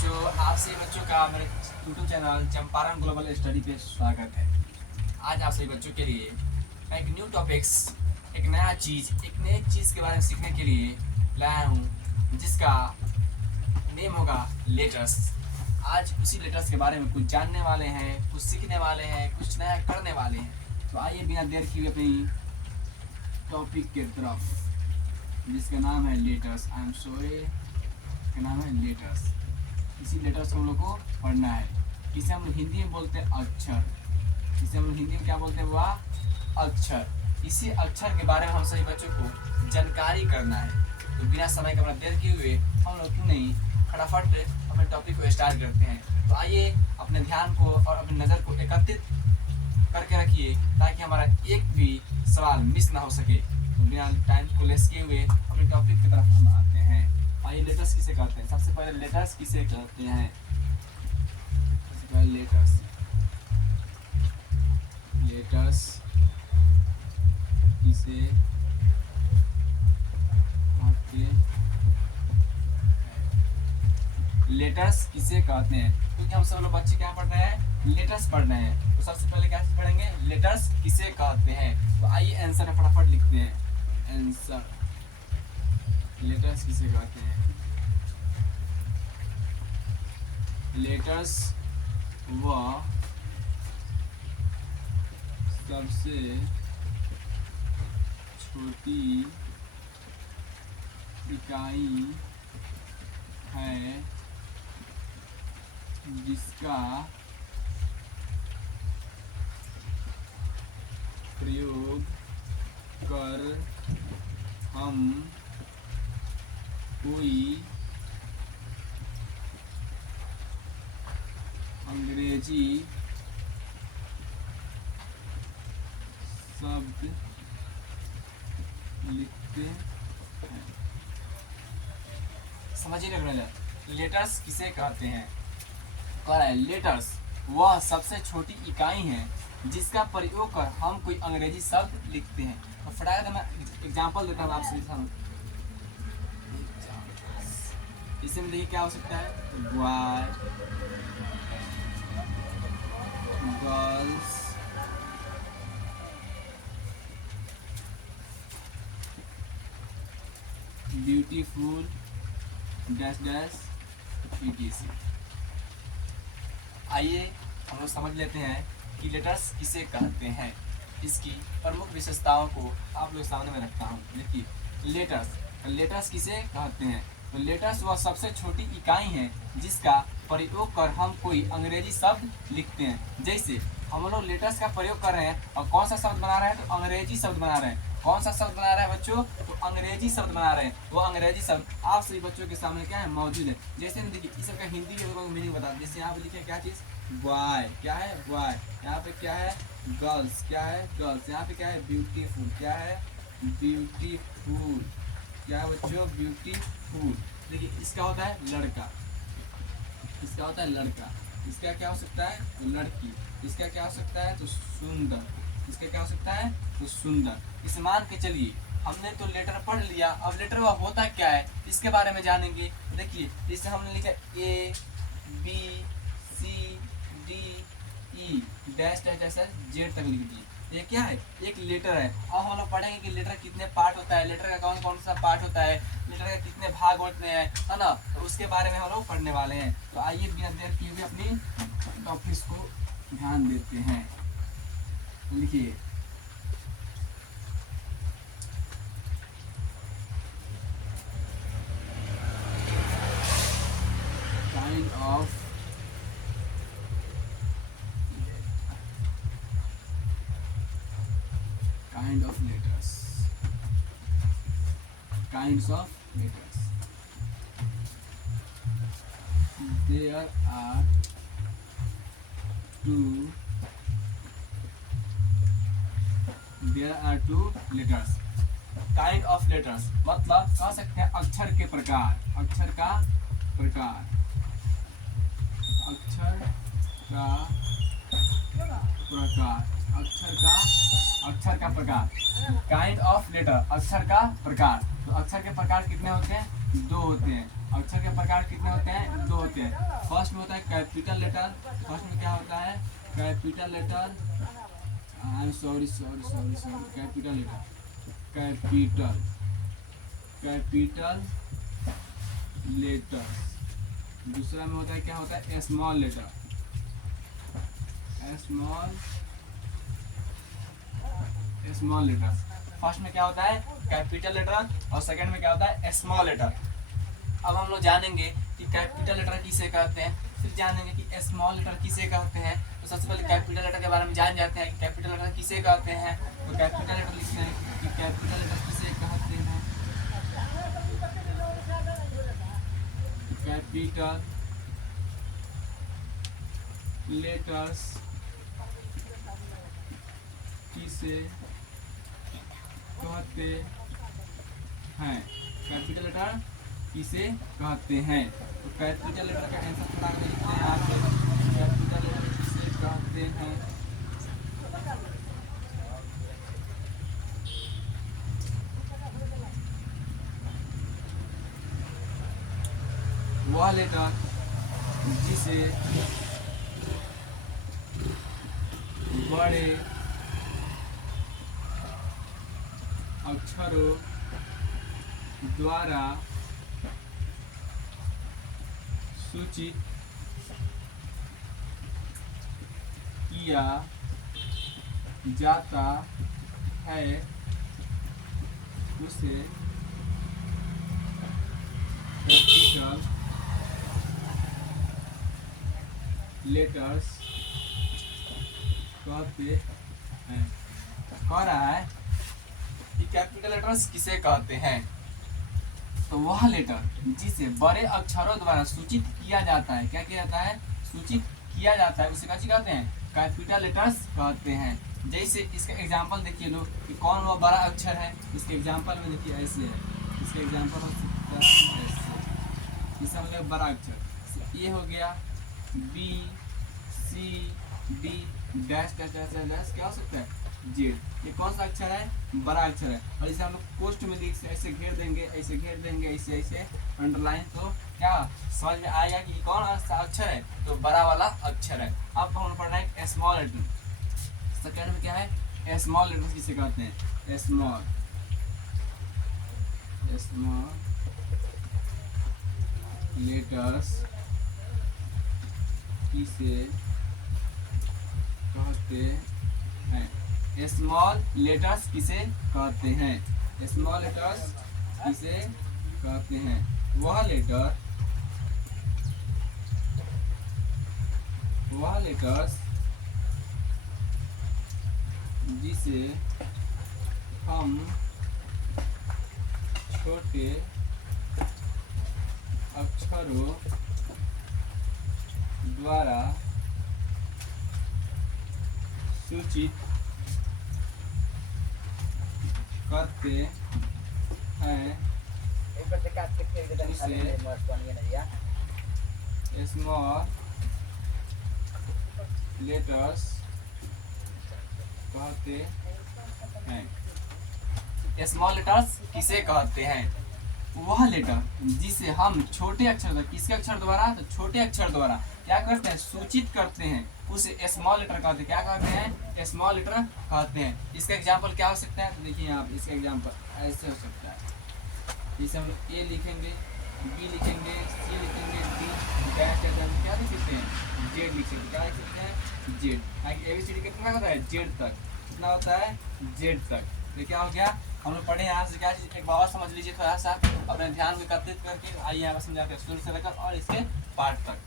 बच्चों, आप सभी बच्चों का मेरे YouTube channel Champaran global study पे स्वागत है। आज आप सभी बच्चों के लिए मैं एक न्यू टॉपिक्स, एक नया चीज़, एक नई चीज़ के बारे में सीखने के लिए लाया हूँ, जिसका नेम होगा लेटर्स। आज उसी लेटर्स के बारे में कुछ जानने वाले हैं, कुछ सीखने वाले हैं, कुछ नया करने वाले हैं। तो आइए बिना देर किए अपनी टॉपिक के तरफ, जिसका नाम है लेटर्स। आई एम सॉरी, का नाम है लेटर्स। इसी लेटर्स को हम लोग को पढ़ना है। इसे हम हिंदी में बोलते हैं अक्षर। इसे हम हिंदी में क्या बोलते हैं? वह अक्षर। इसी अक्षर के बारे में हम सभी बच्चों को जानकारी करना है। तो बिना समय का देर किए हुए हम लोग क्यों नहीं फटाफट अपने टॉपिक को स्टार्ट करते हैं। तो आइए अपने ध्यान को और अपनी नज़र को एकत्रित करके रखिए, ताकि हमारा एक भी सवाल मिस ना हो सके। तो बिना टाइम को लेस किए हुए अपने टॉपिक की तरफ हम आते हैं। आइए लेटर्स किसे कहते हैं? सबसे पहले लेटर्स किसे कहते हैं? सबसे पहले लेटर्स किसे कहते हैं? लेटर्स किसे कहते हैं? क्योंकि हम सब लोग बच्चे क्या पढ़ रहे हैं? लेटर्स पढ़ रहे हैं। तो सबसे पहले क्या पढ़ेंगे? लेटर्स किसे कहते हैं। तो आइए आंसर में फटाफट लिखते हैं। आंसर, लेटर्स किसे कहते हैं? लेटर्स वह सबसे छोटी इकाई है जिसका प्रयोग कर हम कोई अंग्रेजी शब्द लिखते हैं। समझिए ना, लेटर्स किसे कहते हैं? कह रहा है लेटर्स वह सबसे छोटी इकाई है जिसका प्रयोग कर हम कोई अंग्रेजी शब्द लिखते हैं। तो फटाफट मैं एग्जांपल देता हूँ आपसे सामने। इसमें देखिए क्या हो सकता है? Boy, girls, beautiful, dash dash, etc। आइए हम लोग समझ लेते हैं कि लेटर्स किसे कहते हैं। इसकी प्रमुख विशेषताओं को आप लोग सामने में रखता हूँ। देखिए लेटर्स किसे कहते हैं? तो लेटर्स वह सबसे छोटी इकाई है जिसका प्रयोग कर हम कोई अंग्रेजी शब्द लिखते हैं। जैसे हम लोग लेटर्स का प्रयोग कर रहे हैं और कौन सा शब्द बना रहे हैं? तो अंग्रेजी शब्द बना रहे हैं। कौन सा शब्द बना रहे हैं बच्चों? तो अंग्रेजी शब्द बना रहे हैं। वो अंग्रेजी शब्द आप सभी बच्चों के सामने क्या है? मौजूद है। जैसे देखिए इस सबका हिंदी के मीनिंग बता। जैसे यहाँ पे लिखे क्या चीज़? बॉय, क्या है? बॉय। यहाँ पे क्या है? गर्ल्स, क्या है? गर्ल्स। यहाँ पे क्या है? ब्यूटीफुल, क्या है? ब्यूटीफुल, क्या है बच्चों? ब्यूटीफुल। देखिए इसका होता है लड़का, इसका होता है लड़का। इसका क्या हो सकता है? तो लड़की। इसका क्या हो सकता है? तो सुंदर। इसका क्या हो सकता है? तो सुंदर। इस मान के चलिए हमने तो लेटर पढ़ लिया। अब लेटर वह होता क्या है इसके बारे में जानेंगे। देखिए जैसे हमने लिखा A B C D E dash dash dash Z तक लिख दिए। ये क्या है? एक लेटर है। अब हम लोग पढ़ेंगे कि लेटर कितने पार्ट होता है, लेटर का कौन कौन सा पार्ट होता है, लेटर का कितने भाग होते हैं, है ना। तो उसके बारे में हम लोग पढ़ने वाले हैं। तो आइए बिना देर किए हुए अपनी टॉपिक्स को ध्यान देते हैं। लिखिए kind of letters, kinds of letters. There are two letters. Kind of letters मतलब कह सकते हैं अक्षर के प्रकार, अक्षर का प्रकार, अक्षर का प्रकार। अक्षर का प्रकार, काइंड ऑफ लेटर, अक्षर का प्रकार। तो अक्षर के प्रकार कितने होते हैं? 2 होते हैं। अक्षर के प्रकार कितने होते हैं? 2 होते हैं। फर्स्ट में होता है कैपिटल लेटर। फर्स्ट में क्या होता है? Capital letter. I am sorry, capital letter, capital letter. दूसरा में होता है, क्या होता है? Small letter, small letter. First में क्या होता है? कैपिटल लेटर, और सेकंड में क्या होता है? Small letter. अब हम लोग जानेंगे कि कैपिटल लेटर किसे कहते हैं, फिर जानेंगे कि स्मॉल लेटर किसे कहते हैं। तो सबसे पहले कैपिटल लेटर के बारे में जान जाते हैं कि कैपिटल लेटर किसे कहते हैं। तो कैपिटल लेटर लिखते हैं कि कैपिटल लेटर किसे कहते हैं। कैपिटल लेटर्स किसे कहते हैं? कैपिटल लेटर किसे कहते हैं? तो कैपिटल लेटर का आंसर थोड़ा लिखते हैं यहाँ पे। कैपिटल लेटर किसे कहते हैं? वह लेटर जिसे बड़े अक्षरों द्वारा सूचित किया जाता है उसे कैपिटल लेटर्स कहते हैं। कह रहा है कि कैपिटल लेटर्स किसे कहते हैं? तो वह लेटर जिसे बड़े अक्षरों द्वारा सूचित किया जाता है, क्या किया जाता है? सूचित किया जाता है, उसे क्या कहते हैं? कैपिटल लेटर्स कहते हैं। जैसे इसका एग्जांपल देखिए लोग कि कौन वह बड़ा अक्षर है। इसके एग्जांपल में देखिए ऐसे है, इसका एग्जांपल हो सकता है ऐसे। इसका मतलब बड़ा अक्षर, ये हो गया B C D dash dash dash dash, क्या हो सकता है? जेड। ये कौन सा अक्षर है? बड़ा अक्षर है। और इसे हम लोग पोस्ट में देख ऐसे घेर देंगे, ऐसे घेर देंगे, ऐसे ऐसे अंडरलाइन, तो क्या समझ में आएगा कि कौन सा अक्षर है? तो बड़ा वाला अक्षर है। अब हम पढ़ रहे हैं स्मॉल लेटर। सेकंड में क्या है? स्मॉल लेटर किसे कहते हैं? स्मॉल लेटर्स किसे कहते हैं? स्मॉल लेटर्स किसे कहते हैं? स्मॉल लेटर्स किसे कहते हैं? वह लेटर्स जिसे हम छोटे अक्षरों द्वारा सूचित करते हैं उसे स्मॉल लेटर्स कहते हैं। स्मॉल लेटर्स किसे कहते हैं? वह लेटर जिसे हम छोटे अक्षर द्वारा, किसके अक्षर द्वारा? तो छोटे अक्षर द्वारा क्या करते हैं? सूचित करते हैं, उसे स्मॉल लेटर कहते हैं। क्या कहते हैं? स्मॉल लेटर कहते हैं। इसका एग्जांपल क्या हो सकता है? तो देखिए यहाँ पे इसका एग्जांपल ऐसे हो सकता है। जैसे हम लोग ए लिखेंगे, बी लिखेंगे, सी लिखेंगे, डी डैश डैश, क्या लिख सकते हैं? जेड लिख सकते हैं। क्या लिख सकते हैं? जेड। एबीसीडी कितना होता है? जेड तक। कितना होता है? जेड तक। तो क्या हो गया? हम लोग पढ़े यहाँ से क्या चीज, एक बार समझ लीजिए थोड़ा सा, अपने ध्यान को एकत्रित करके आइए यहाँ पर समझाते हैं शुरू से लेकर और इसके पार्ट तक।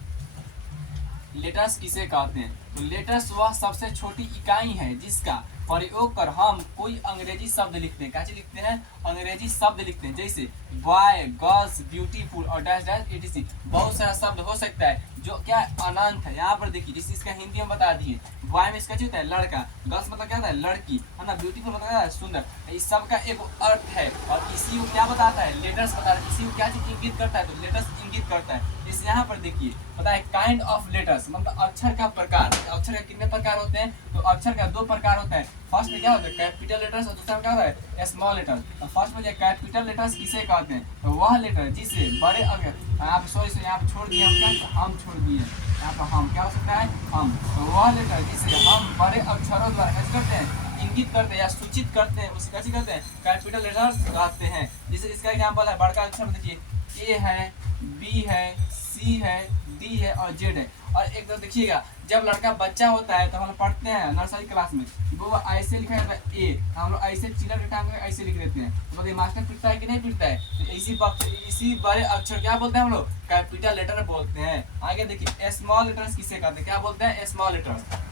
लेटर्स किसे कहते हैं? तो लेटर्स वह सबसे छोटी इकाई है जिसका प्रयोग कर हम कोई अंग्रेजी शब्द लिखते हैं। क्या चीज लिखते हैं? अंग्रेजी शब्द लिखते हैं। जैसे बॉय, गर्ल्स, ब्यूटीफुल और डैश डैश etc। बहुत सारा शब्द हो सकता है जो क्या अनंत है। यहाँ पर देखिए, जैसे इसका हिंदी हम बता दिए, बॉय में इसका होता है लड़का, गर्ल्स मतलब क्या होता है लड़की, है ना, ब्यूटीफुल मतलब क्या है सुंदर। इस सब का एक अर्थ है और इसी को क्या बताता है? लेटर्स बताता है। इसी को क्या चीज इंगित करता है? तो लेटर्स इंगित करता है। इस यहाँ पर देखिए पता है काइंड ऑफ लेटर्स मतलब अक्षर का प्रकार। अक्षर के कितने प्रकार होते हैं? तो अक्षर का 2 प्रकार होता है। फर्स्ट में क्या होता है? कैपिटल लेटर्स और दूसरा में क्या होता है? Small letters. फर्स्ट में कैपिटल लेटर्स किसे कहते हैं? तो वह लेटर जिसे बड़े अक्षर, आप सॉरी यहाँ पे छोड़ दिए हम, क्या हम छोड़ दिए यहाँ पर, हम क्या हो सकता है? हम। तो वह लेटर जिसे हम बड़े अक्षरों द्वारा कैसे करते हैं? इंगित करते हैं या सूचित करते हैं, उसे कैसे कहते हैं? कैपिटल लेटर्स कहते हैं। जैसे इसका एग्जांपल है, बड़का अक्षर में देखिए ए है, बी है, सी है, डी है और जेड है। और एक तो देखिएगा जब लड़का बच्चा होता है तो हम लोग पढ़ते हैं नर्सरी क्लास में, वो ऐसे लिखा जाता है ए, हम लोग ऐसे चिलर के टाइम में ऐसे लिख देते हैं। तो बताइए मास्टर पिटता है कि नहीं पिटता है? तो इसी बड़े अक्षर क्या बोलते हैं हम लोग? कैपिटल लेटर बोलते हैं। आगे देखिए स्मॉल लेटर्स किसे कहते हैं? क्या बोलते हैं? स्मॉल लेटर्स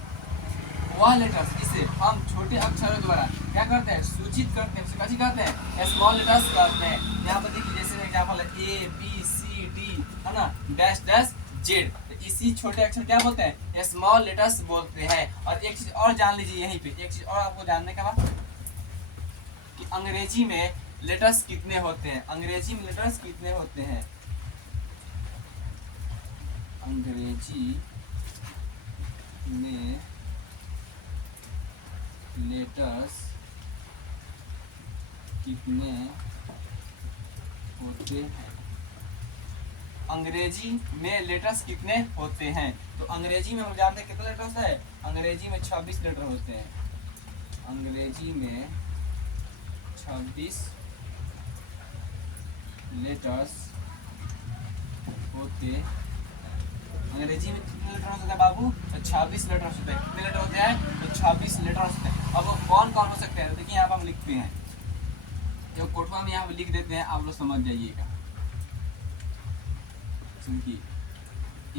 वह लेटर्स जिसे हम छोटे अक्षरों द्वारा क्या करते हैं? सूचित करते हैं, उसे कैसे कहते हैं? स्मॉल लेटर्स कहते हैं। यहाँ पर देखिए जैसे एग्जांपल है ए बी सी डी, है ना, डैश डैश जेड। तो इसी छोटे अक्षर क्या बोलते हैं? स्मॉल लेटर्स बोलते हैं। और एक चीज और जान लीजिए यहीं पे, एक चीज और आपको जानने का बाद कि अंग्रेजी में लेटर्स कितने होते हैं? अंग्रेजी में लेटर्स कितने होते हैं? अंग्रेजी में लेटर्स कितने होते हैं? अंग्रेजी में लेटर्स कितने होते हैं? तो अंग्रेजी में हम जानते हैं कितने लेटर होता है? अंग्रेजी में 26 लेटर होते हैं। अंग्रेजी में 26 लेटर्स होते हैं। अंग्रेजी में कितने लेटर होते हैं बाबू? तो 26 लेटर होते हैं। कितने लेटर होते हैं? तो 26 लेटर होते हैं। अब वो कौन कौन हो सकते हैं? तो देखिए यहाँ पर हम लिखते हैं, जो कोटवा में यहाँ पे लिख देते हैं, आप लोग समझ जाइएगा। सुनिए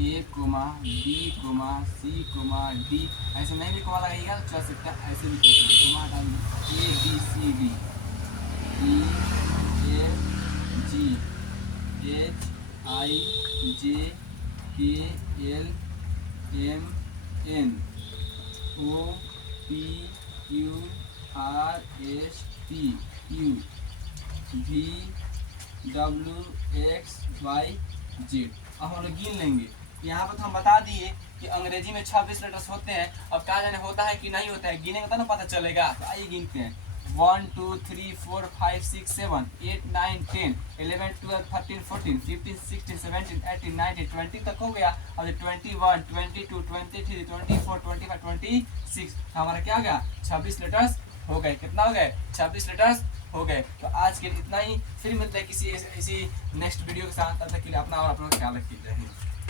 A comma B comma C comma D, ऐसे नहीं भी कोमा लगाइएगा तो चल सकता है, ऐसे भी कोमा डालिए A B C D E F G H I J K L M N O P Q R S T U V W X Y Z. अब हम लोग गिन लेंगे। यहाँ पर तो हम बता दिए कि अंग्रेजी में 26 लेटर्स होते हैं। अब क्या जाने होता है कि नहीं होता है, गिनेंगे तो ना पता चलेगा। तो आइए गिनते हैं 1 2 3 4 5 6 7 8 9 10 11 12 13 14 15 16 17 18 19 20 तक हो गया। अब 21 22 23 24 25 26 हमारा क्या हो गया? 26 लेटर्स हो गए। कितना हो गए? 26 लेटर्स हो गए। तो आज के लिए इतना ही, फिर मिलते हैं किसी इसी नेक्स्ट वीडियो के साथ। तब तक के लिए अपना और अपना ख्याल रखिए। जय हिंद।